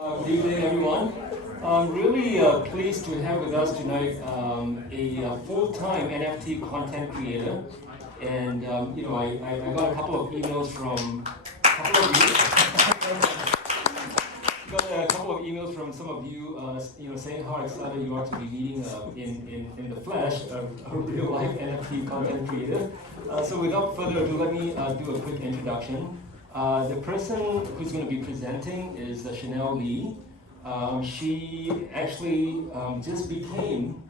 Good evening, everyone. I'm really pleased to have with us tonight a full-time NFT content creator, and I got a couple of emails from a couple of you. Got a couple of emails from some of you, saying how excited you are to be meeting in the flesh a real-life NFT content creator. So without further ado, let me do a quick introduction. The person who's going to be presenting is Chanel Lee. She actually just became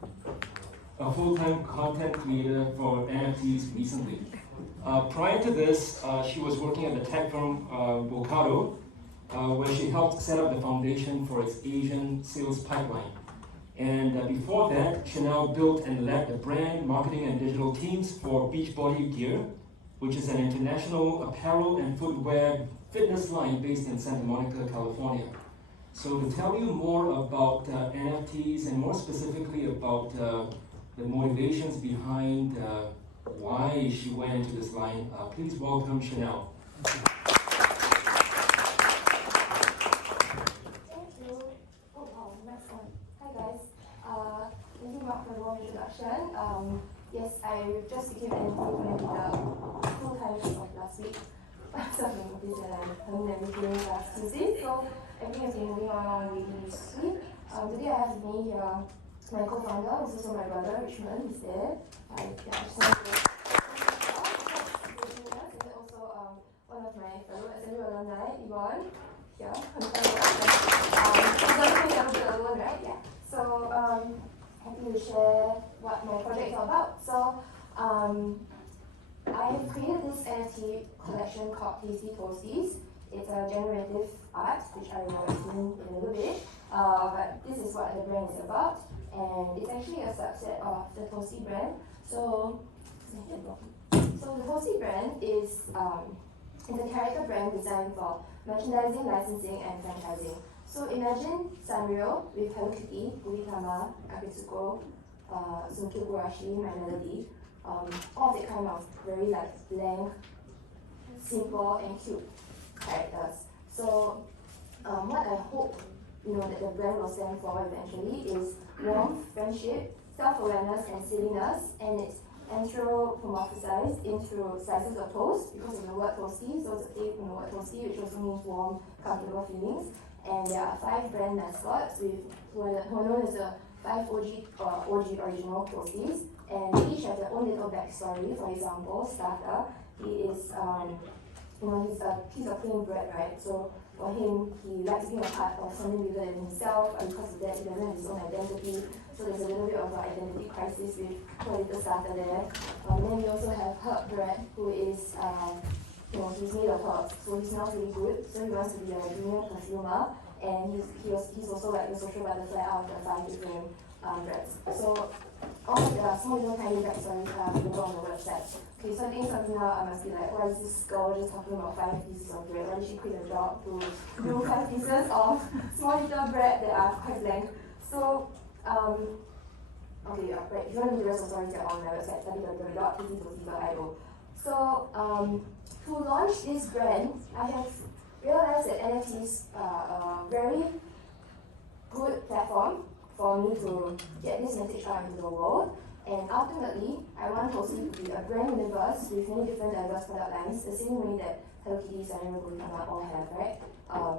a full-time content creator for NFTs recently. Prior to this, she was working at the tech firm Bocado, where she helped set up the foundation for its Asian sales pipeline. And before that, Chanel built and led the brand, marketing, and digital teams for Beachbody Gear, which is an international apparel and footwear fitness line based in Santa Monica, California. So to tell you more about NFTs and more specifically about the motivations behind why she went into this line, please welcome Chanel. Thank you. Oh wow, next one. Hi guys. Thank you Mark for the warm introduction. Yes, I just became an NFT creator full-time as of last week. So I'm busy and I'm having everything last Tuesday. So everything has been moving on really sweet. Today I have with me here my co-founder, who's also my brother, Richmond, is there. And also one of my fellow SMU alumni, Yvonne, here. Alone, right? Yeah. So happy to share what my project is all about. So I created this NFT collection called Toastys. It's a generative art, which I will explain in a little bit. But this is what the brand is about, and it's actually a subset of the Toasty brand. So the Toasty brand is a character brand designed for merchandising, licensing, and franchising. So imagine Sanrio with Hello Kitty, Buritama, Akitsuko, Sumikugurashi, My Melody. All of it kind of very blank, simple, and cute characters. So what I hope that the brand will stand for eventually is warmth, friendship, self-awareness, and silliness, and it's anthropomorphized into slices of toast because of the word toasty. So it's a play from the word toasty, which also means warm, comfortable feelings. And there are 5 brand mascots who are known as the 5 OG original Toastys, and they each have their own little backstory. For example, Starter, he is he's a piece of plain bread, right? So for him, he likes being a part of something bigger than himself, and because of that, he doesn't have his own identity. So there's a little bit of an identity crisis with poor little Starter there. Then we also have Herb Bread, who is he's made of herbs, so he smells really good. So he wants to be a junior perfumer, and he's also like the social butterfly out of the 5 different breads. So all of the small little tiny backstories are available on the website. Okay, so I think something now I must be like, why is this girl just talking about 5 pieces of bread? Why did she quit her job to do 5 pieces of small little bread that are quite blank? So okay, yeah, right. If you want to do the rest of the stories, they're on my website, www.ttoasty.io. So to launch this brand, I have realized that NFTs are a very good platform for me to get this message out into the world. And ultimately, I want Toasty to be a brand universe with many different diverse product lines, the same way that Hello Kitty, Sanrio, Buritama all have, right?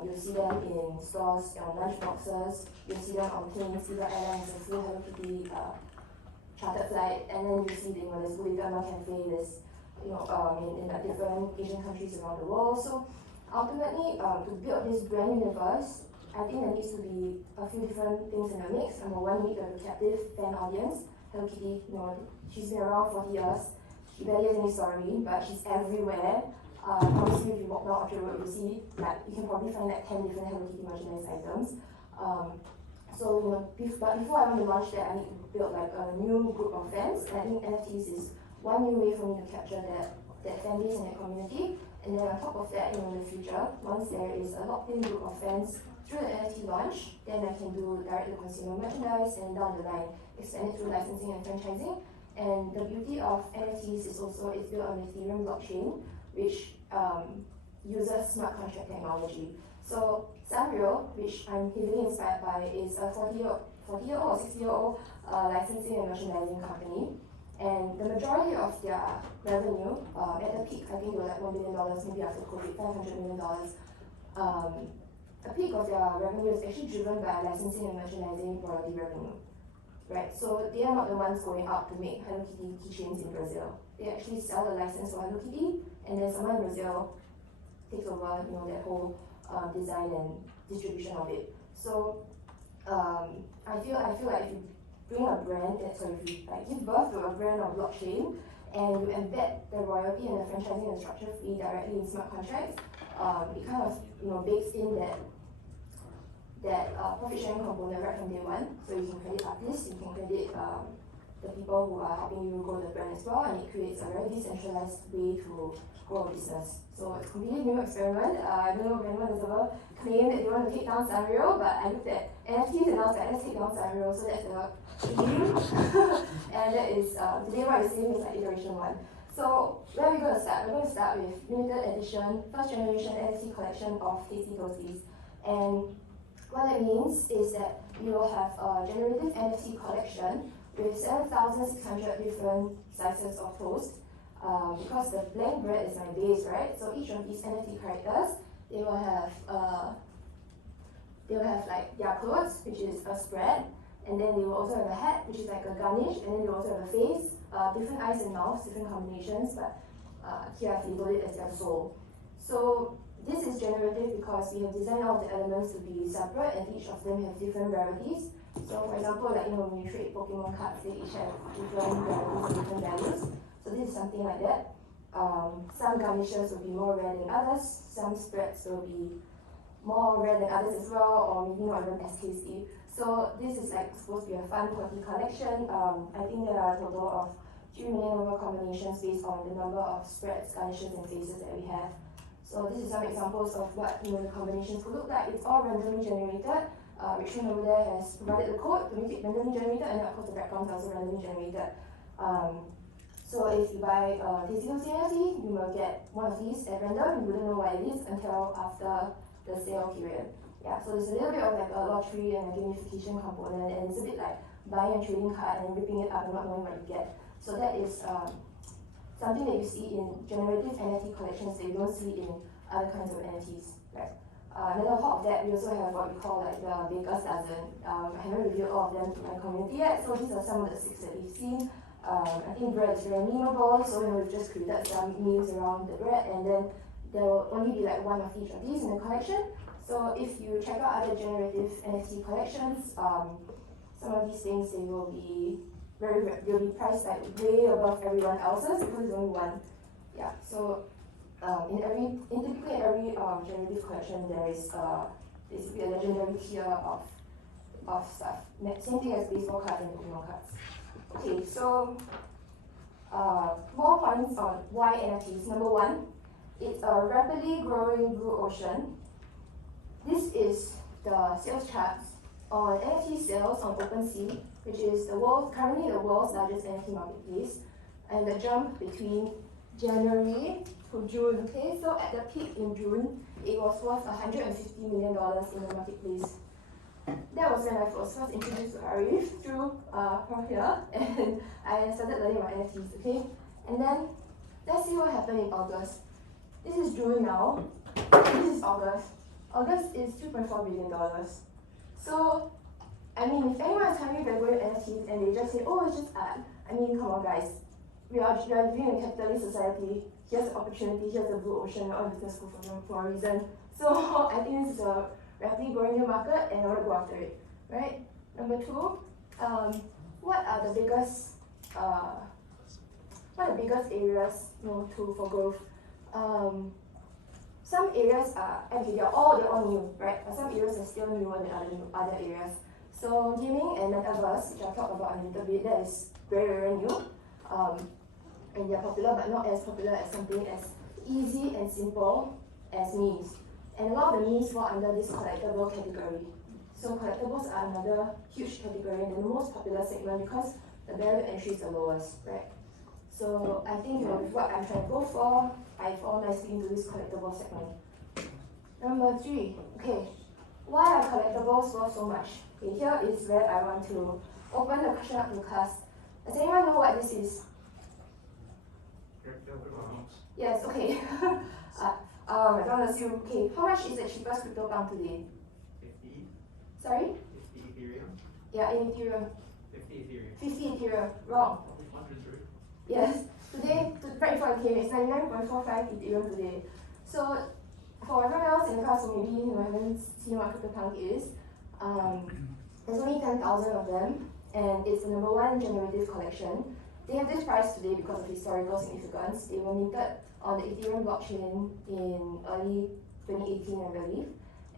You'll see them in stores, on lunch boxes, you'll see them on planes, Viva Airlines, a full Hello Kitty chartered flight, and then you see there's Buritama Cafe, there's in different Asian countries around the world. So ultimately, to build this brand universe, I think there needs to be a few different things in the mix. Number one, we need a captive fan audience. Hello Kitty, she's been around 40 years. She barely has any story, but she's everywhere. Obviously, if you walk down Orchard Road, you see you can probably find 10 different Hello Kitty merchandise items. But before I want to launch that, I need to build a new group of fans. And I think NFTs is one new way for me to capture that fan base and that community. And then on top of that, in the future, once there is a locked-in group of fans through the NFT launch, then I can do direct-to-consumer merchandise, and down the line, expand it through licensing and franchising. And the beauty of NFTs is also it's built on the Ethereum blockchain, which uses smart contract technology. So Sanrio, which I'm heavily inspired by, is a 40-year-old or 60-year-old licensing and merchandising company. And the majority of their revenue, at the peak, I think they were like $1 billion, maybe after COVID, $500 million. The peak of their revenue is actually driven by licensing and merchandising royalty revenue, right? So they are not the ones going out to make Hello Kitty keychains in Brazil. They actually sell the license for Hello Kitty, and then someone in Brazil takes over, that whole design and distribution of it. So I feel like if you bring a brand, if you give birth to a brand or blockchain, and you embed the royalty and the franchising and structure fee directly in smart contracts, it kind of bakes in that profit sharing component right from day one. So you can credit artists, you can credit the people who are helping you grow the brand as well, and it creates a very decentralized way to grow a business. So it's a completely new experiment. I don't know if anyone has ever claimed that they want to take down Sanrio, but I looked at NFTs and I was like, let's take down Sanrio, so that's the beginning. And that is, today what we're seeing is like iteration 1. So where are we going to start? We're going to start with limited edition, first generation NFT collection of Tasty Toasties. And what that means is that we will have a generative NFT collection with 7,600 different sizes of toast. Because the blank bread is my base, right? So each of these NFT characters, they will have like their clothes, which is a spread, and then they will also have a hat, which is like a garnish, and then they will also have a face, different eyes and mouths, different combinations, but here I've labeled it as their soul. So this is generative because we have designed all of the elements to be separate, and each of them have different rarities. So for example, like when you trade Pokemon cards, they each have different rarities and different values. So this is something like that. Some garnishes will be more rare than others, some spreads will be more rare than others as well, or maybe not even as tasty. So this is like supposed to be a fun, quirky collection. I think there are a total of 3 million over combinations based on the number of spreads, garnishes, and faces that we have. So this is some examples of what the combinations will look like. It's all randomly generated. Richmond over there has provided the code to make it randomly generated, and of course the backgrounds are also randomly generated. So if you buy Tasty Toasty NFT, you will get one of these at random. You wouldn't know what it is until after the sale period. Yeah, so there's a little bit of like a lottery and a gamification component, and it's a bit like buying a trading card and ripping it up and not knowing what you get. So that is something that you see in generative NFT collections that you don't see in other kinds of NFTs, right? Then on top of that, we also have what we call like the Baker's Dozen. I haven't reviewed all of them to my community yet, so these are some of the 6 that we've seen. I think bread is very memeable, so we've just created some memes around the bread, and then there will only be like one of each of these in the collection. So if you check out other generative NFT collections, some of these things they'll be priced like way above everyone else's because there's only one. Yeah. So in typically every generative collection there is basically a legendary tier of stuff. Same thing as baseball cards and Pokemon cards. Okay, so more points on why NFTs. Number 1, it's a rapidly growing blue ocean. This is the sales charts on NFT sales on OpenSea, which is currently the world's largest NFT marketplace, and the jump between January to June. Okay, so at the peak in June, it was worth $150 million in the marketplace. That was when I was first introduced to Arif through from here, and I started learning about NFTs, okay? And then, let's see what happened in August. This is June now, this is August. August is $2.4 billion. So, I mean, if anyone is telling me they're going to NFTs and they just say, oh, it's just art, I mean, come on guys. We are living in a capitalist society. Here's the opportunity, here's the blue ocean, we're all business school for a reason. So, I think this is a rapidly growing new market, and I want to go after it, right? Number 2, what are the biggest areas for growth? Some areas are they're all new, right? But some areas are still newer than other areas. So gaming and Metaverse, which I'll talk about in a little bit, that is very, very new. And they're popular, but not as popular as something as easy and simple as memes. And a lot of the memes fall under this collectible category. So collectibles are another huge category and the most popular segment because the barrier to entry is the lowest, right? So I think with what I'm trying to go for, I fall nicely into this collectible segment. Number 3, okay, why are collectibles worth so much? Okay, here is where I want to open the question up to class. Does anyone know what this is? Yes, okay. I don't assume. Okay, how much is the cheapest crypto pound today? 50. Sorry? 50 Ethereum. Yeah, in Ethereum. 50 Ethereum. 50 Ethereum. Wrong. 100. Yes. Today, right before I came, it's 99.45 Ethereum today. So, for everyone else in the class who maybe haven't seen what CryptoPunk is, there's only 10,000 of them, and it's the #1 generative collection. They have this price today because of historical significance. They were minted on the Ethereum blockchain in early 2018, I believe.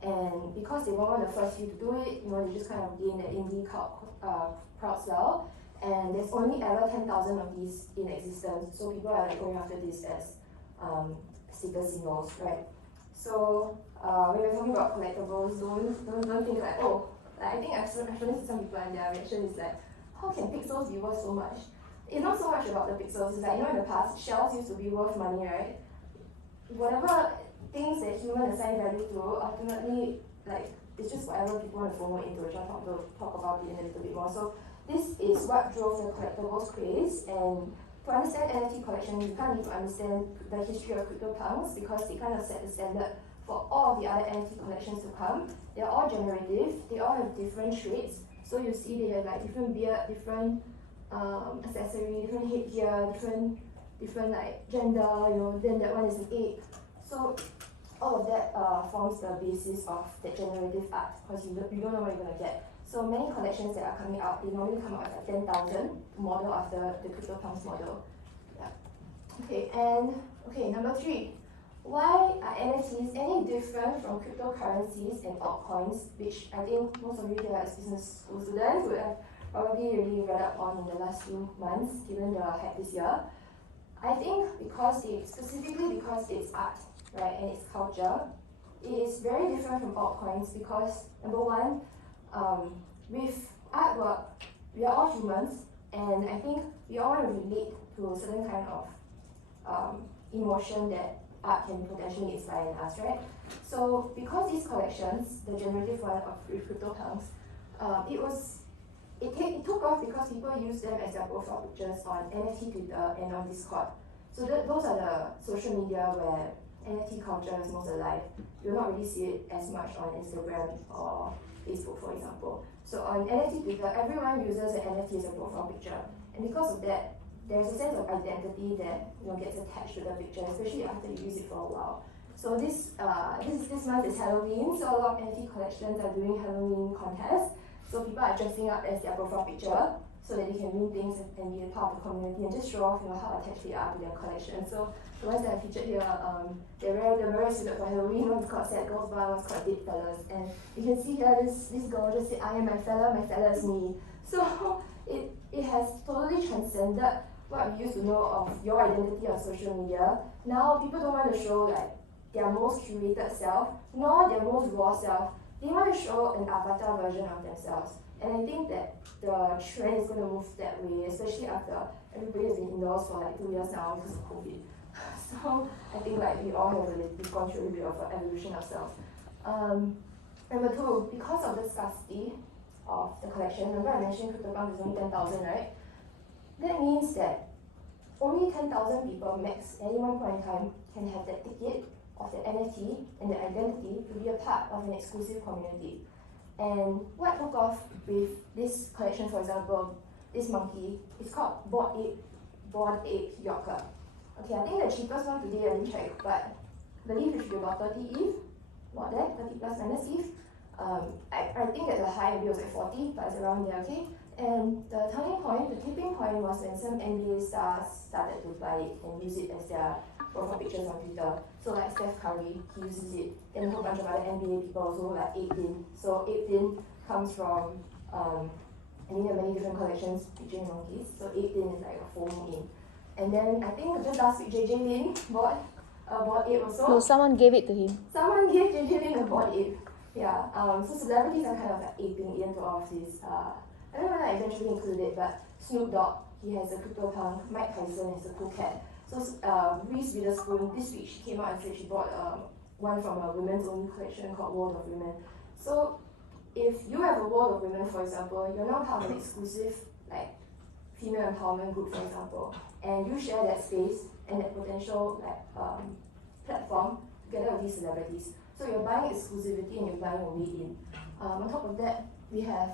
And because they were one of the first few to do it, they just kind of gained the indie crowd swell. And there's only ever 10,000 of these in existence. So people are like going after this as status symbols, right? So when we're talking about collectibles, don't think like, oh, like I think I've shown this to some people and their reaction is like, how can pixels be worth so much? It's not so much about the pixels, it's like, in the past, shells used to be worth money, right? Whatever things that humans assign value to, ultimately, like, it's just whatever people want to FOMO into, which I'll talk about it in a little bit more. So this is what drove the collectibles craze, and to understand NFT collection, you kind of need to understand the history of CryptoPunks because they kind of set the standard for all of the other NFT collections to come. They're all generative, they all have different traits. So you see they have like different beard, different accessory, different headgear, different like gender, then that one is an ape. So all of that forms the basis of the generative art because you don't know what you're gonna get. So many collections that are coming out, they normally come out at 10,000 model after the CryptoPunks model. Yeah. Okay, number 3. Why are NFTs any different from cryptocurrencies and altcoins, which I think most of you here as business school students would have probably really read up on in the last few months, given the hype this year. I think specifically because it's art, right, and it's culture, it is very different from altcoins because, number one, with artwork, we are all humans, and I think we all want to relate to a certain kind of emotion that art can potentially inspire in us, right? So because these collections, the generative one of CryptoPunks, it took off because people use them as their profile pictures on NFT Twitter and on Discord. So those are the social media where NFT culture is most alive. You'll not really see it as much on Instagram or Facebook, for example. So on NFT Twitter, everyone uses an NFT as a profile picture. And because of that, there's a sense of identity that gets attached to the picture, especially after you use it for a while. So this month is Halloween, so a lot of NFT collections are doing Halloween contests. So people are dressing up as their profile picture so that they can win things and be a part of the community and just show off how attached they are to their collection. So the ones that are featured here, they're very suited for Halloween. One's called Sad Girls Bar, one's called Dead Fellas. And you can see here this girl just said, I am my fella is me. So it has totally transcended what we used to know of your identity on social media. Now people don't want to show like their most curated self, nor their most raw self. They want to show an avatar version of themselves. And I think that the trend is going to move that way, especially after everybody has been indoors for like 2 years now because of COVID. So I think like we all have we've gone through a bit of an evolution ourselves. Number 2, because of the scarcity of the collection, remember I mentioned CryptoPunk is only 10,000, right? That means that only 10,000 people max at any one point in time can have that ticket of the NFT and the identity to be a part of an exclusive community. And what took off with this collection, for example, this monkey, it's called Bored Ape Yacht Club. Okay, I think the cheapest one today, I didn't check, but I believe it should be about 30 ETH, about that, 30 plus minus ETH. I think that the high was like 40, but it's around there, okay? And the turning point, the tipping point was when some NBA stars started to buy it and use it as their profile pictures on Twitter. So like Steph Curry, he uses it, and a whole bunch of other NBA people also like Apin. So Apin comes from, there are many different collections featuring monkeys. So Apin is like a foam in. And then I think just last week JJ Lin bought Ape also. No, someone gave it to him. Someone gave JJ Lin a Bored Ape. Yeah, so celebrities are kind of like aping into all of this. I don't know if I eventually include it, but Snoop Dogg, he has a CryptoPunk, Mike Tyson has a cool cat. So Reese Witherspoon, this week she came out and said she bought one from a women's only collection called World of Women. So if you have a World of Women, for example, you're now part of an exclusive like female empowerment group, for example, and you share that space and that potential platform together with these celebrities. So you're buying exclusivity and you're buying a way in. On top of that, we have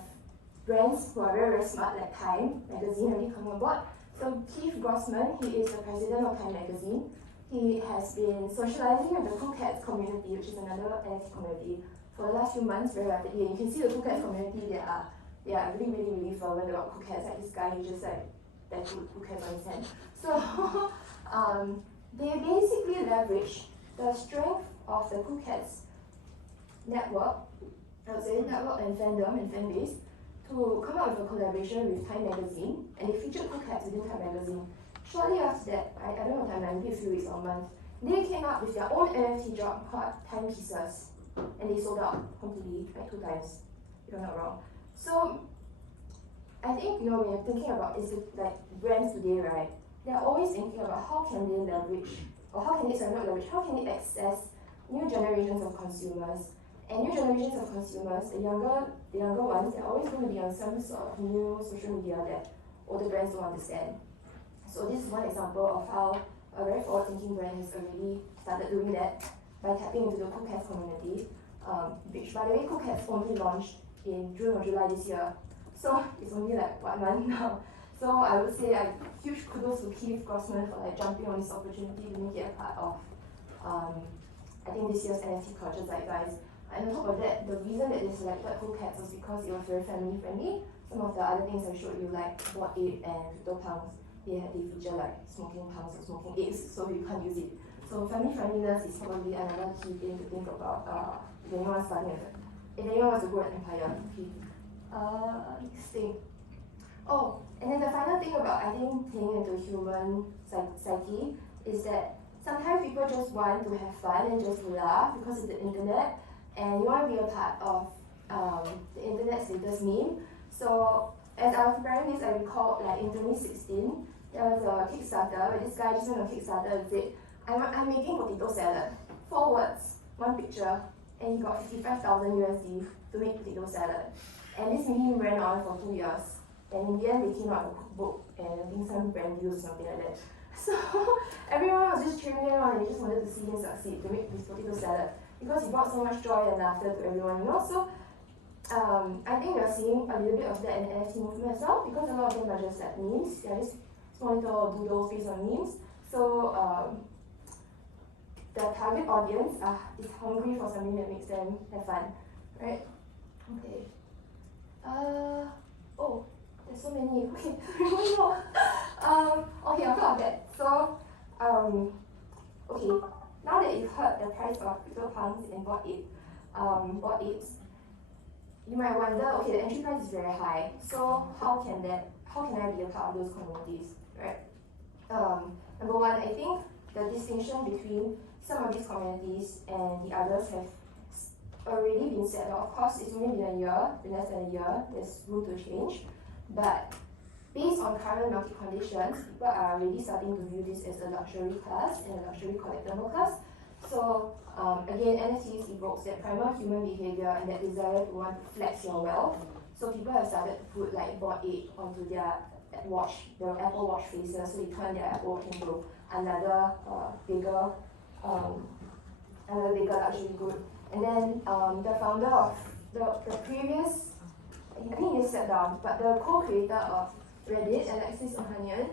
brands who are very, very smart, like Time magazine already coming on board. So Keith Grossman, he is the president of Time magazine. He has been socializing with the Cool Cats community, which is another NFT community, for the last few months very rapidly. And you can see the Cool Cats community, they are really, really, really fervent about Cool Cats. Like this guy, he just like Cool Cats on his hand. So they basically leverage the strength of the Cool Cats network, I would say network and fandom and fan base, to come out with a collaboration with Time magazine, and they featured Cool Cats within Time magazine. Shortly after that, I don't know timeline, maybe a few weeks or a month, they came up with their own NFT drop called Timepieces, and they sold out completely, like 2 times, if I'm not wrong. So I think, when you're thinking about like brands today, right, they're always thinking about how can they leverage, or how can they access new generations of consumers. And new generations of consumers, the younger ones, they're always going to be on some sort of new social media that older brands don't understand. So this is one example of how a very forward-thinking brand has already started doing that by tapping into the Cool Cats community, which, by the way, Cool Cats only launched in June or July this year. So it's only like 1 month now. So I would say huge kudos to Keith Grossman for like jumping on this opportunity to make it a part of, I think, this year's NFT culture zeitgeist. And on top of that, the reason that they selected Cool Cats was because it was very family friendly. Some of the other things I showed you, like Bored Ape and CryptoPunks, they feature like smoking punks or smoking apes, so you can't use it. So family friendliness is probably another key thing to think about if anyone wants to grow an empire. Okay. Next thing. Oh, and then the final thing about, I think, playing into human psyche is that sometimes people just want to have fun and just laugh because of the internet, and you want to be a part of the internet's latest meme. So as I was preparing this, I recalled like in 2016, there was a Kickstarter where this guy just went on Kickstarter and said, I'm making potato salad. 4 words, 1 picture, and he got 55,000 USD to make potato salad. And this meme ran on for 2 years. And in the end, they came out with a cookbook and I think some brand deals, something like that. So everyone was just cheering him on and they just wanted to see him succeed to make this potato salad, because he brought so much joy and laughter to everyone, So I think we're seeing a little bit of that in the NFT movement as well, because a lot of them are just like memes. They're just small little doodles based on memes. So the target audience is hungry for something that makes them have fun, right? Okay. Oh, there's so many. Okay, one more. Okay, on top of that, so okay, now that you've heard the price of CryptoPunks and Bored Apes, you might wonder, okay, the entry price is very high. So how can I be a part of those communities, right? Number one, I think the distinction between some of these communities and the others have already been set. Of course, it's only been less than a year, there's room to change. But based on current market conditions, people are already starting to view this as a luxury class and a luxury collectible class. So again, NFTs evokes that primal human behavior and that desire to want to flex your wealth. So people have started to put like Bored Ape onto their watch, their Apple Watch faces, so they turn their Apple Watch into another bigger luxury good. And then the founder of the previous, I think he stepped down, but the co-creator of Reddit, Alexis Ohanian,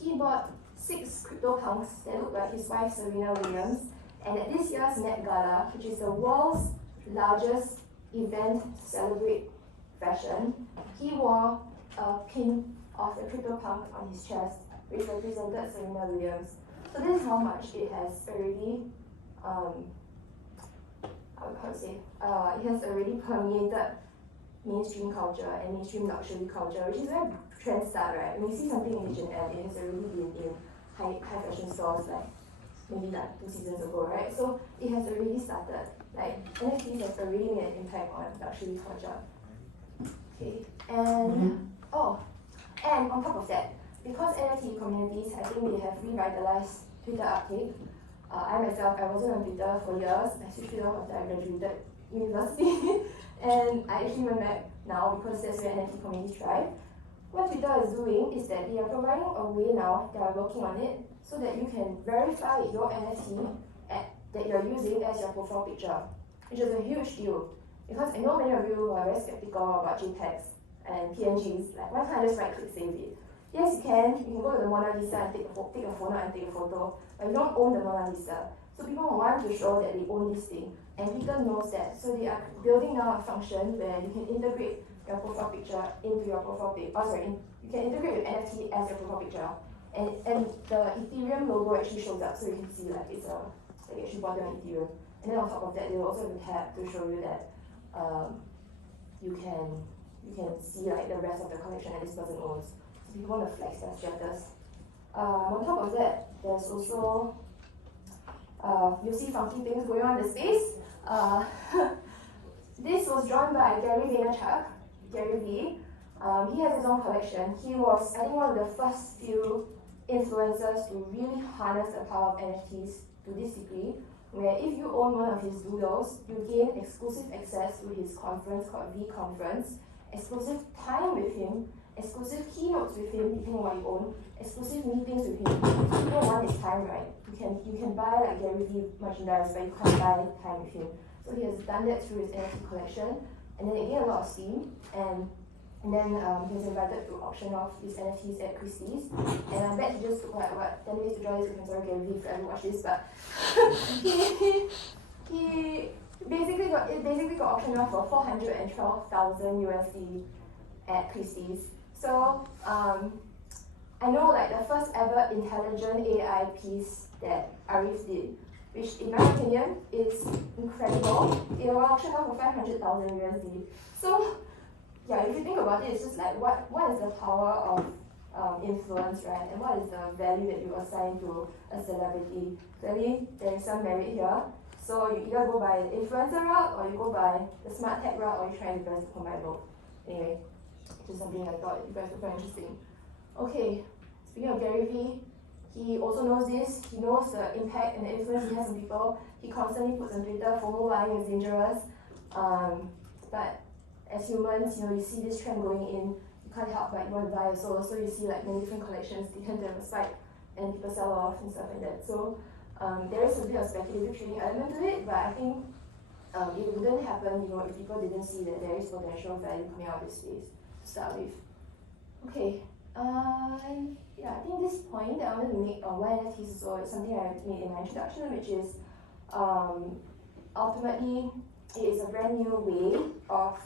he bought 6 CryptoPunks that look like his wife Serena Williams, and at this year's Met Gala, which is the world's largest event to celebrate fashion, he wore a pin of the CryptoPunk on his chest, which represented Serena Williams. So this is how much it has already, it has already permeated mainstream culture and mainstream luxury culture, which is very trend start, right? When you see something in H&M, it has already been in high fashion stores like maybe like 2 seasons ago, right? So it has already started. Like NFTs has already made an impact on luxury culture. Okay, and and on top of that, because NFT communities, I think they have revitalized Twitter uptake. I myself, I wasn't on Twitter for years. I switched it off after I graduated university. And I actually went back now because that's where NFT communities thrive. What Twitter is doing is that they are providing a way now, they are working on it, so that you can verify your NFT that you're using as your profile picture, which is a huge deal. Because I know many of you are very skeptical about JPEGs and PNGs, like why can't I just right click save it? Yes, you can go to the Mona Lisa and take a phone out and take a photo, but you don't own the Mona Lisa. So people want to show that they own this thing, and Twitter knows that. So they are building now a function where you can integrate your profile picture into your profile page. You can integrate your NFT as your profile picture, and the Ethereum logo actually shows up, so you can see like it's like actually bought it on Ethereum. And then on top of that, they will also have a tab to show you that you can see like the rest of the collection that this person owns. So people want to flex their status. On top of that, there's also you'll see funky things going on in the space. This was drawn by Gary Vaynerchuk, Gary V. He has his own collection. He was, I think, one of the first few influencers to really harness the power of NFTs to this degree, where if you own one of his doodles, you gain exclusive access to his conference called V Conference, exclusive time with him, exclusive keynotes with him, depending on what you own, exclusive meetings with him. So people want his time, right? You can buy like Gary V merchandise, but you can't buy time with him. So he has done that through his NFT collection, and then it gained a lot of steam, and then he was invited to auction off his NFTs at Christie's, and I bet he just took like what 10 days to draw this. I'm sorry Gary V if you ever watch this, but he basically got auctioned off for 412,000 USD at Christie's. So I know like the first ever intelligent AI piece that Arif did, which in my opinion is incredible. It was auctioned off for 500,000 USD. So yeah, if you think about it, it's just like what is the power of influence, right? And what is the value that you assign to a celebrity? Clearly, there is some merit here. So you either go by the influencer route, or you go by the smart tech route, or you try and invest to combine both. Anyway, just something I thought you guys would find interesting. Okay, speaking of Gary V, he also knows this. He knows the impact and the influence he has on people. He constantly puts on Twitter, FOMO buying is dangerous. But as humans, you see this trend going in, you can't help but you want to buy also. So you see like many different collections, they tend to have a spike and people sell off and stuff like that. So there is a bit of speculative trading element to it, but I think it wouldn't happen, if people didn't see that there is potential value coming out of this space to start with. Okay, yeah, I think this point that I wanted to make on why NFTs is something I made in my introduction, which is ultimately it is a brand new way of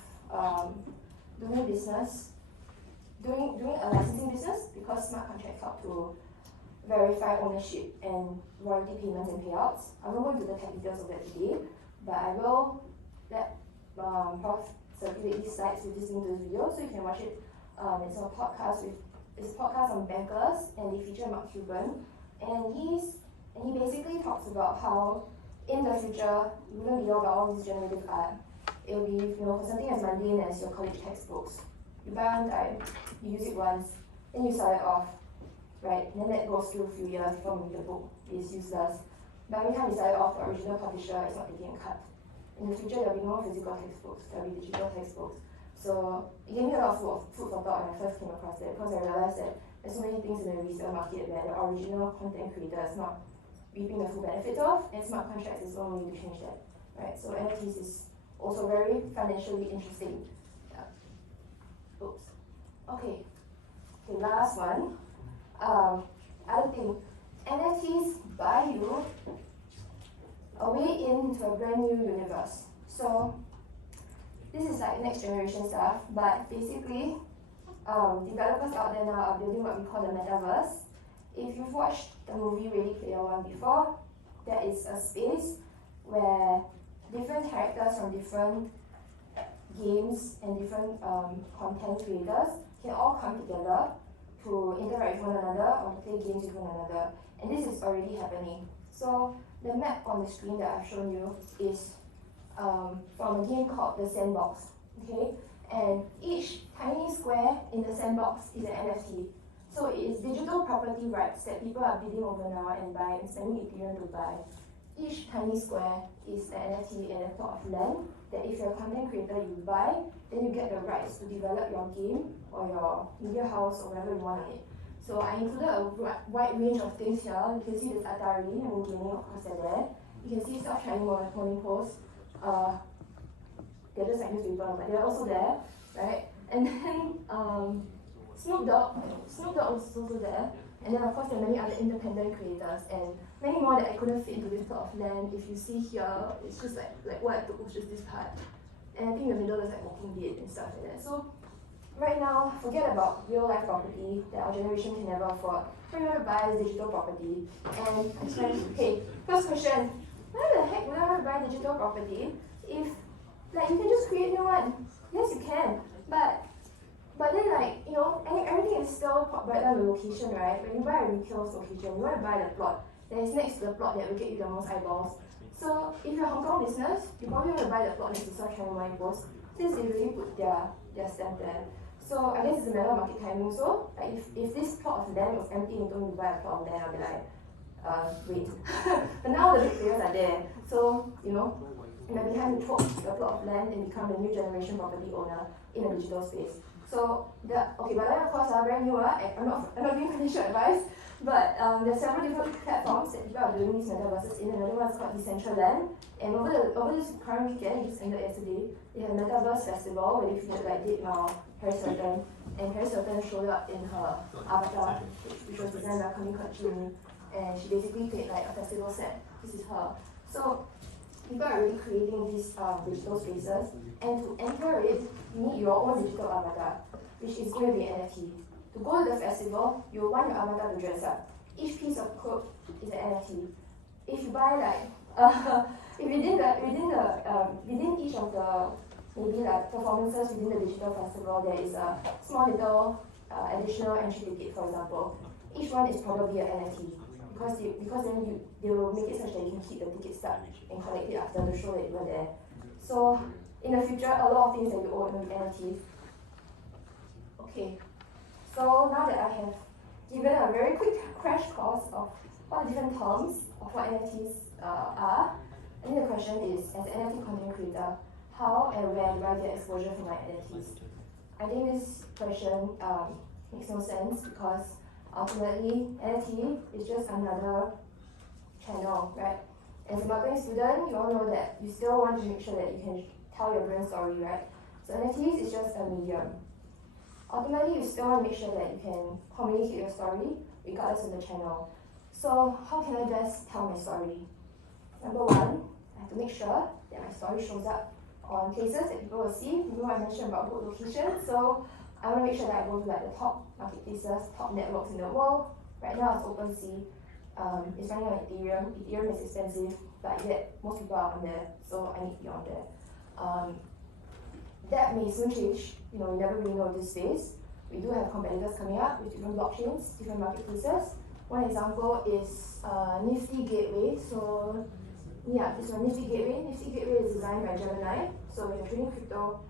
doing business, doing a licensing business, because smart contracts help to verify ownership and royalty payments and payouts. I won't go into the tech details of that today, but I will let Prof circulate these slides with listening to this video, so you can watch it. It's a podcast on bankers, and they feature Mark Cuban, and he basically talks about how in the future it wouldn't be all about all this generative art. It will be for something as mundane as your college textbooks. You buy one time, you use it once, then you sell it off, right? And then that goes through a few years before maybe the book is useless. But every time you sell it off, the original publisher is not taking a cut. In the future, there will be no physical textbooks, there will be digital textbooks. So it gave me a lot of food for thought when I first came across it, because I realized that there's so many things in the resale market where the original content creator is not reaping the full benefits of, and smart contracts is the only way to change that, right? So NFTs is also very financially interesting. Yeah. Oops. Okay, last one. Other thing, NFTs buy you a way into a brand new universe. So this is like next generation stuff, but basically, developers out there now are building what we call the Metaverse. If you've watched the movie Ready Player One before, that is a space where different characters from different games and different content creators can all come together to interact with one another or to play games with one another. And this is already happening. So the map on the screen that I've shown you is from a game called the Sandbox. Okay, and each tiny square in the sandbox is an NFT. So it is digital property rights that people are bidding over now and buying and spending Ethereum to buy. Each tiny square is an NFT and a plot of land that if you're a content creator you buy, then you get the rights to develop your game or your media house or whatever you want on it. So I included a wide range of things here. You can see this Atari, I mean gaming, of course they're there. You can see self-Chinese morning posts. They're just like newspaper, but they're also there, right? And then Snoop Dogg was also there. And then of course there are many other independent creators and many more that I couldn't fit into this plot of land. If you see here, it's just like what I took was just this part. And I think in the middle is like Walking Dead and stuff like that. So right now, forget about real life property that our generation can never afford. What you want to buy is digital property. And I just went, okay, first question, why the heck would I want to buy digital property if like you can just create new one? Yes you can. But then like, you know, everything is still right down the location, right? When you buy a retail location, you want to buy the plot that is next to the plot that will get you the most eyeballs. So if you're a Hong Kong business, you probably want to buy the plot next to South China Morning Post since they really put their stamp there. So I guess it's a matter of market timing also. Like if this plot of land was empty and you don't buy a plot of land, I'll be like, wait. But now the big players are there. So, you know, maybe have to choke the plot of land and become the new generation property owner in a digital space. So okay, but then of course very new. I'm not giving financial advice, but there are several different platforms that people are doing these metaverses in. Another one is called Decentraland, and over this current weekend, it just ended yesterday, they had a Metaverse festival where they featured like Date Mao, Paris Hilton, and Paris Hilton showed up in her avatar, which was designed by Kami Kachuni, and she basically played like a festival set. This is her. So people are really creating these digital spaces, and to enter it, you need your own digital avatar, which is going to be an NFT. To go to the festival, you want your avatar to dress up. Each piece of clothes is an NFT. If you buy like, if within each of the maybe like performances within the digital festival, there is a small little additional entry ticket, for example. Each one is probably an NFT. Because then they will make it such that you can keep the ticket stub and collect it after to show that you were there. So in the future, a lot of things that you own will be NFTs. Okay, so now that I have given a very quick crash course of what the different terms of what NFTs are, I think the question is, as an NFT content creator, how and where do I get exposure for my NFTs? I think this question makes no sense because ultimately, NFT is just another channel, right? As a marketing student, you all know that you still want to make sure that you can tell your brand story, right? So NFTs is just a medium. Ultimately, you still want to make sure that you can communicate your story regardless of the channel. So how can I best tell my story? Number one, I have to make sure that my story shows up on places that people will see. Remember I mentioned about good location, so I want to make sure that I go to like the top marketplaces, top networks in the world. Right now it's OpenSea. It's running on Ethereum. Ethereum is expensive, but yet most people are on there, so I need to be on there. That may soon change. You know, you never really know this space. We do have competitors coming up with different blockchains, different marketplaces. One example is Nifty Gateway. So yeah, this one Nifty Gateway. Nifty Gateway is designed by Gemini. So if you're trading crypto,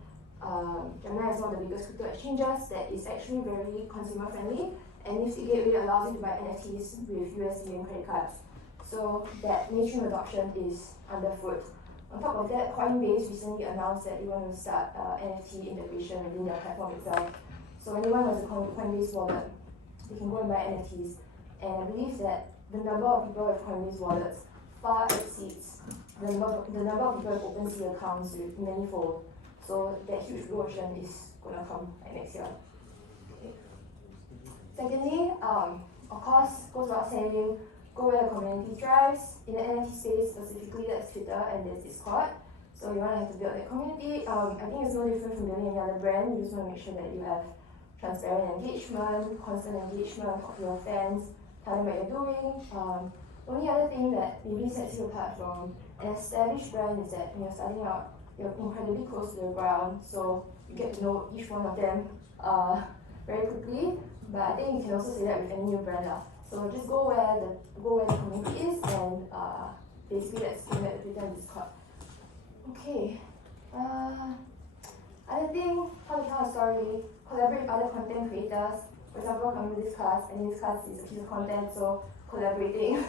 Gemini is one of the biggest crypto exchanges that is actually very consumer friendly, and Nifty Gateway allows you to buy NFTs with USD and credit cards. So that mainstream adoption is underfoot. On top of that, Coinbase recently announced that they want to start NFT integration within their platform itself. So anyone who has a Coinbase wallet, they can go and buy NFTs. And I believe that the number of people with Coinbase wallets far exceeds the number of people with OpenSea accounts with manyfold. So that huge version is going to come next year. Okay. Secondly, of course, goes without saying, go where the community thrives. In the NFT space specifically, that's Twitter and there's Discord. So you want to have to build that community. I think it's no different from building any other brand. You just want to make sure that you have transparent engagement, constant engagement of your fans, tell them what you're doing. Only other thing that maybe sets you apart from an established brand is that when you're starting out, you're incredibly close to the ground, so you get to know each one of them very quickly. But I think you can also say that with any new brand. So just go where the community is, and basically let's aim at the Twitter and Discord. Okay. Other thing, how to tell a story, collaborate with other content creators. for example, coming to this class, and this class is a piece of content, so collaborating,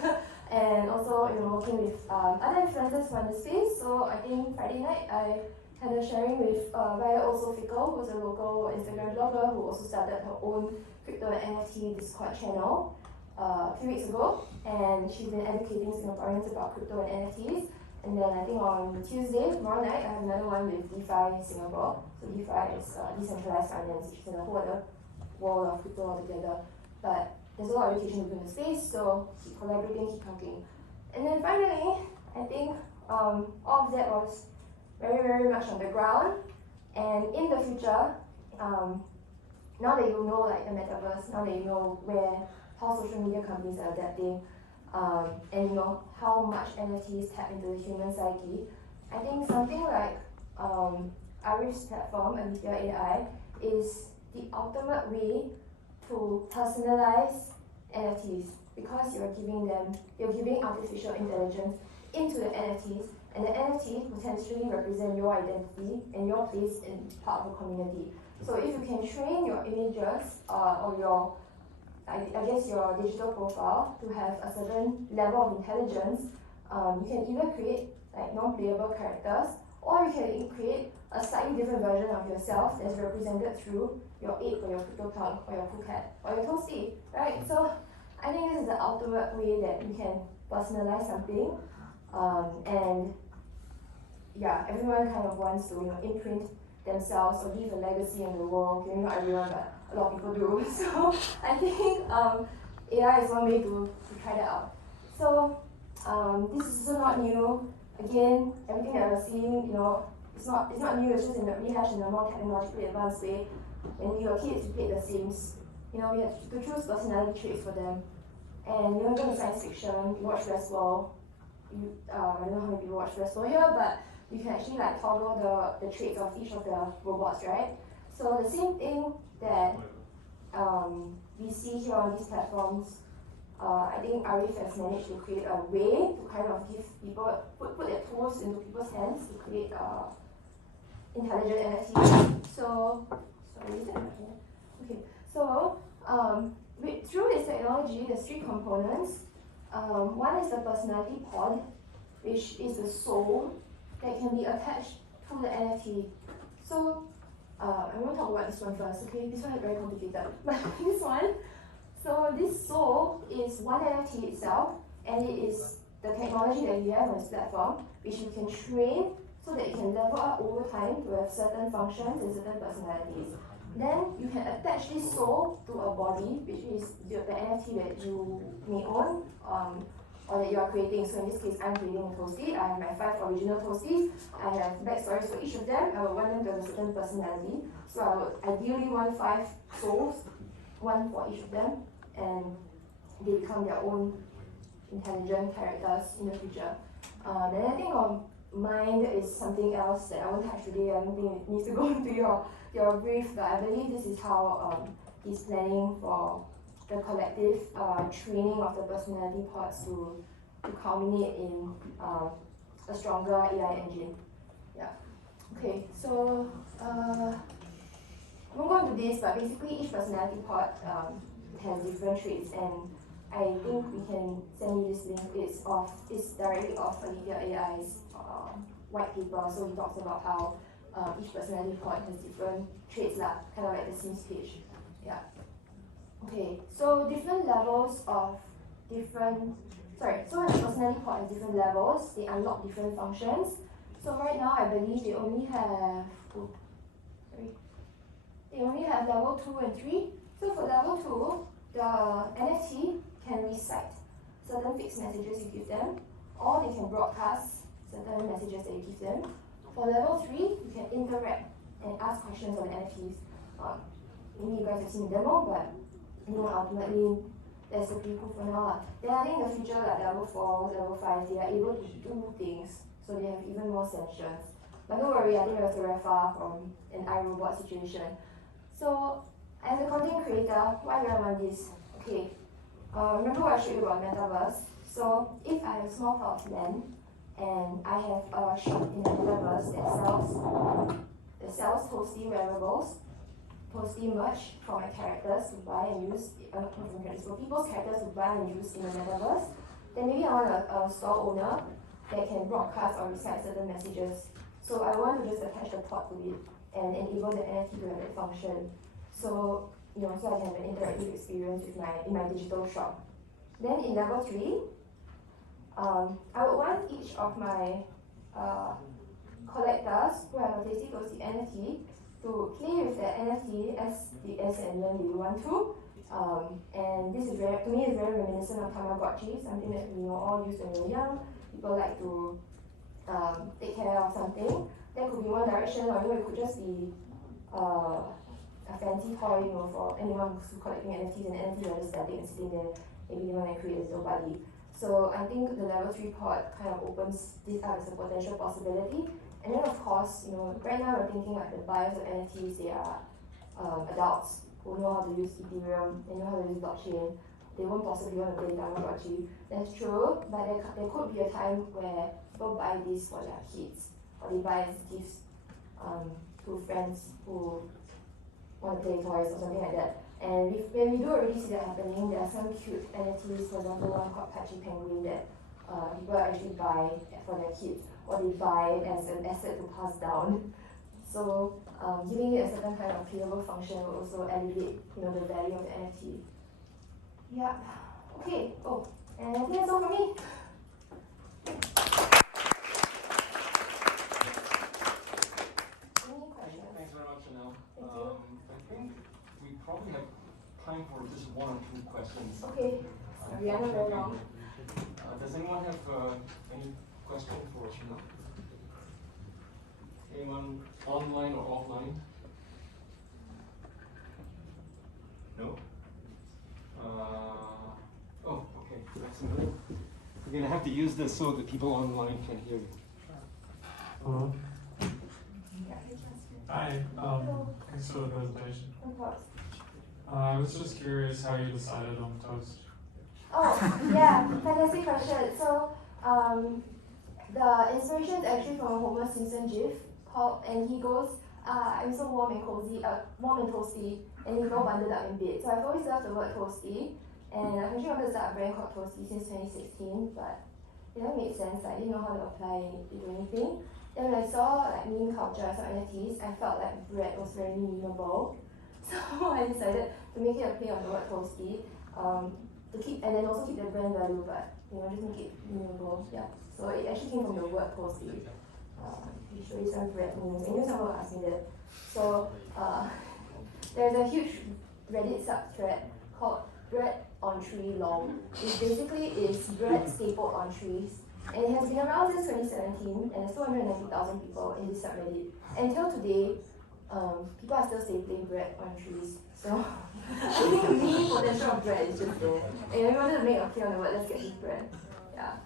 and also working with other influencers from the space. So I think Friday night I had a sharing with via also Fickle, who's a local Instagram blogger who also started her own crypto and NFT Discord channel a few weeks ago, and she's been educating Singaporeans about crypto and NFTs. And then I think on Tuesday, tomorrow night, I have another one with DeFi Singapore. So DeFi is decentralized finance, which is in a whole other world of crypto altogether. But there's a lot of education within the space, so keep collaborating, keep talking. And then finally, I think all of that was very, very much on the ground. And in the future, now that you know like the Metaverse, now that you know how social media companies are adapting, and you know how much NFTs tap into the human psyche, I think something like Arif's platform, Alethea.AI, is the ultimate way to personalize NFTs, because you're giving artificial intelligence into the NFTs, and the NFT potentially represent your identity and your place in part of a community. So if you can train your images or your your digital profile to have a certain level of intelligence, you can either create like non-playable characters, or you can create a slightly different version of yourself that's represented through your ape or your CryptoPunk or your Phuket or your Toasty, right? So I think this is the ultimate way that we can personalize something, and yeah, everyone kind of wants to imprint themselves or leave a legacy in the world. Maybe not everyone, but a lot of people do. So I think AI is one way to try that out. So this is also not new. Again, everything that we're seeing, it's not new. It's just rehashed in a more technologically advanced way. When we were kids, we played The Sims. We had to choose personality traits for them. And even in science fiction, you watch Westworld. I don't know how many people watch Westworld here, but you can actually like toggle the traits of each of the robots, right? So the same thing that we see here on these platforms, I think Arif has managed to create a way to kind of give people, put their tools into people's hands to create intelligent NFTs. So, sorry, is that okay? Okay, so through this technology, there's three components. One is the personality pod, which is the soul that can be attached to the NFT. So I'm going to talk about this one first, okay? This one is very complicated, but this one, so this soul is one NFT itself, and it is the technology that you have on this platform, which you can train so that it can level up over time to have certain functions and certain personalities. Then you can attach this soul to a body, which is the NFT that you may own, or that you are creating. So in this case, I'm creating a Toasty. I have my 5 original Toasties. I have backstories for each of them. I would want them to have a certain personality. So I would ideally want 5 souls, one for each of them, and they become their own intelligent characters in the future. Then I think mind is something else that I won't touch today. I don't think it needs to go into your brief, but I believe this is how he's planning for the collective training of the personality pods to culminate in a stronger AI engine. Yeah. Okay, so I won't go into this, but basically each personality pod has different traits, and I think we can send you this link. It's directly off Alethea.AI's white paper. So he talks about how each personality pod has different traits, kind of like the Sims page. Yeah. Okay, so different levels of so when the personality pod has different levels, they unlock different functions. So right now, I believe they only have level 2 and 3. So for level 2, the NFT can recite certain fixed messages you give them, or they can broadcast certain messages that you give them. For level 3, you can interact and ask questions on the NFTs. Maybe you guys have seen the demo, but ultimately, that's the people for now. Then I think in the future, like level 4, level 5, they are able to do things, so they have even more sessions. But don't worry, I think we're still very far from an iRobot situation. So, as a content creator, why do I want this? Okay, remember what I showed you about Metaverse? So, if I have a small plot of land, and I have a shop in the Metaverse that sells Toasty wearables, Toasty merch for my characters to buy and use, not for my characters, for people's characters to buy and use in the Metaverse, then maybe I want a store owner that can broadcast or recite certain messages. So I want to just attach the pod to it and enable the NFT to have that function. So, so I can have an interactive experience with in my digital shop. Then in level 3, I would want each of my collectors who have a Toasty NFT to play with their NFT as and when they want to. And this is to me is very reminiscent of Tamagotchi, something that we all used when we were young. People like to take care of something. That could be one direction, or it could just be a fancy toy, for anyone who's collecting NFTs, and NFTs are just static and sitting there. Maybe they want to create a little buddy. So I think the level 3 pod kind of opens this up as a potential possibility. And then of course, right now we're thinking like the buyers of NFTs, they are adults who know how to use Ethereum, they know how to use blockchain. They won't possibly want to play Tamagotchi. That's true, but there could be a time where people buy this for their kids, or they buy as gifts to friends who want to play toys or something like that. And when we do already see that happening, there are some cute NFTs, for example, one called Patchy Penguin that people actually buy for their kids, or they buy as an asset to pass down. So giving it a certain kind of playable function will also elevate, the value of the NFT. Yeah. Okay. Oh, and I think that's all for me. Any questions? Thanks very much, Chanel. Thank you. I think we probably have time for just 1 or 2 questions. Okay. Sorry, I know very long. Does anyone have any question for Chanel? Anyone online or offline? No? Oh, okay. We're going to have to use this so the people online can hear you. Hello. Hi. Thanks for the presentation. Of course. I was just curious how you decided on Toast. Oh, yeah, fantastic question. So, the inspiration is actually from a Homer Simpson gif and he goes, I'm so warm and cozy, warm and toasty, and he's all bundled up in bed. So I've always loved the word toasty, and I've actually wanted to start a brand called Toasty since 2016, but it never made sense. I didn't know how to apply it to anything. Then when I saw meme culture, I saw NFTs, I felt like bread was very memeable. So I decided to make it a play on the word toasty, to keep, and then also keep the brand value, but just make it memeable. Yeah. So it actually came from the word toasty. You show you some bread memes. I knew someone would ask me that. So there's a huge Reddit subthread called Bread on Tree Long. It basically is bread stapled on trees. And it has been around since 2017, and there's 290,000 people in this subreddit. Until today, people are still stapling bread on trees. So I think the mini potential of bread is just there. And we wanted to make a play on the word, let's get this bread. Yeah.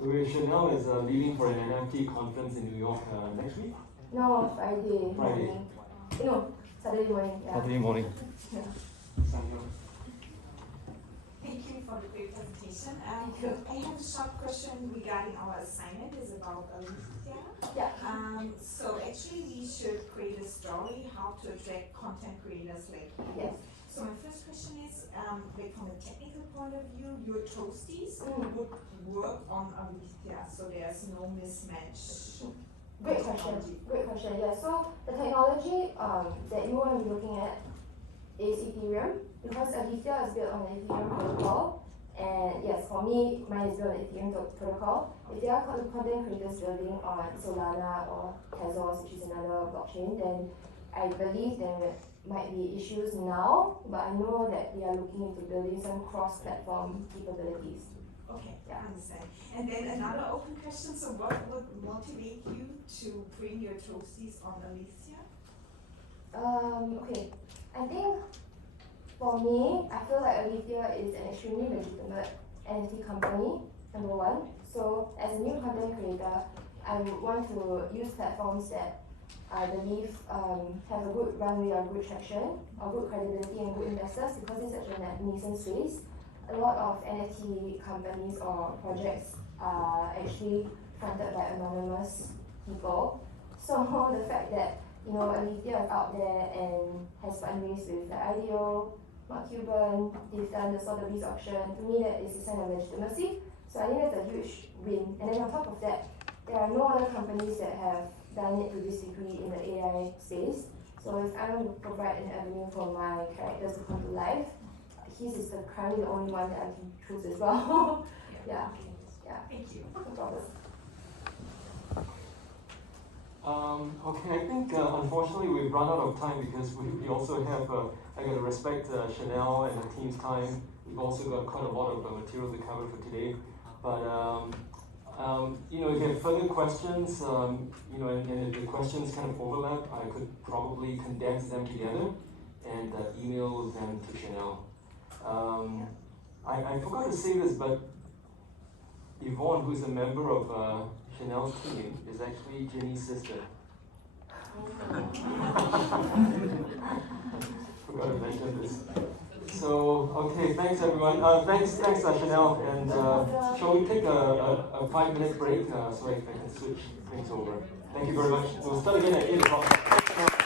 Chanel is leaving for an NFT conference in New York next week? No, Friday morning. No, Saturday morning. Yeah. Saturday morning. Yeah. Samuel. Thank you for the great presentation. Thank you. I have a short question regarding our assignment. It's about Alethea. Yeah. So actually we should create a story how to attract content creators like you. Yes. So my first question is, like from a technical point of view, your Toastys would work on Alethea, so there's no mismatch. Great question. Great question. Yeah. So the technology that you want to be looking at is Ethereum, because Alethea is built on the Ethereum protocol. And yes, for me, mine is built on the Ethereum protocol. If there are content creators building on Solana or Tezos, which is another blockchain, then I believe there might be issues now, but I know that they are looking into building some cross-platform capabilities. Okay, Yeah. I understand. And then another open question, so what would motivate you to bring your Toastys on Alethea? Okay. I think for me, I feel like Alethea is an extremely legitimate NFT company, number one. So as a new content creator, I would want to use platforms that I believe have a good runway or good traction or good credibility and good investors, because it's such a nascent space. A lot of NFT companies or projects are actually funded by anonymous people. So the fact that you know, Alethea is out there and has fundraised with the IDEO, Mark Cuban, they've done the Sotheby's auction. To me, that is a sign of legitimacy. So I think that's a huge win. And then on top of that, there are no other companies that have done it to this degree in the AI space. So if I want to provide an avenue for my characters to come to life, his is currently the only one that I can choose as well. Yeah. Yeah. Thank you. No problem. Okay, I think unfortunately we've run out of time because we also have, I gotta respect Chanel and the team's time. We've also got quite a lot of material to cover for today. But you know, if you have further questions, you know, and if the questions kind of overlap, I could probably condense them together and email them to Chanel. I forgot to say this, but Yvonne, who's a member of Chanel's team, is actually Ginny's sister. Forgot to mention this. So, okay, thanks everyone. Thanks Chanel. And shall we take a 5-minute break so I can switch things over? Thank you very much. We'll start again at 8 o'clock.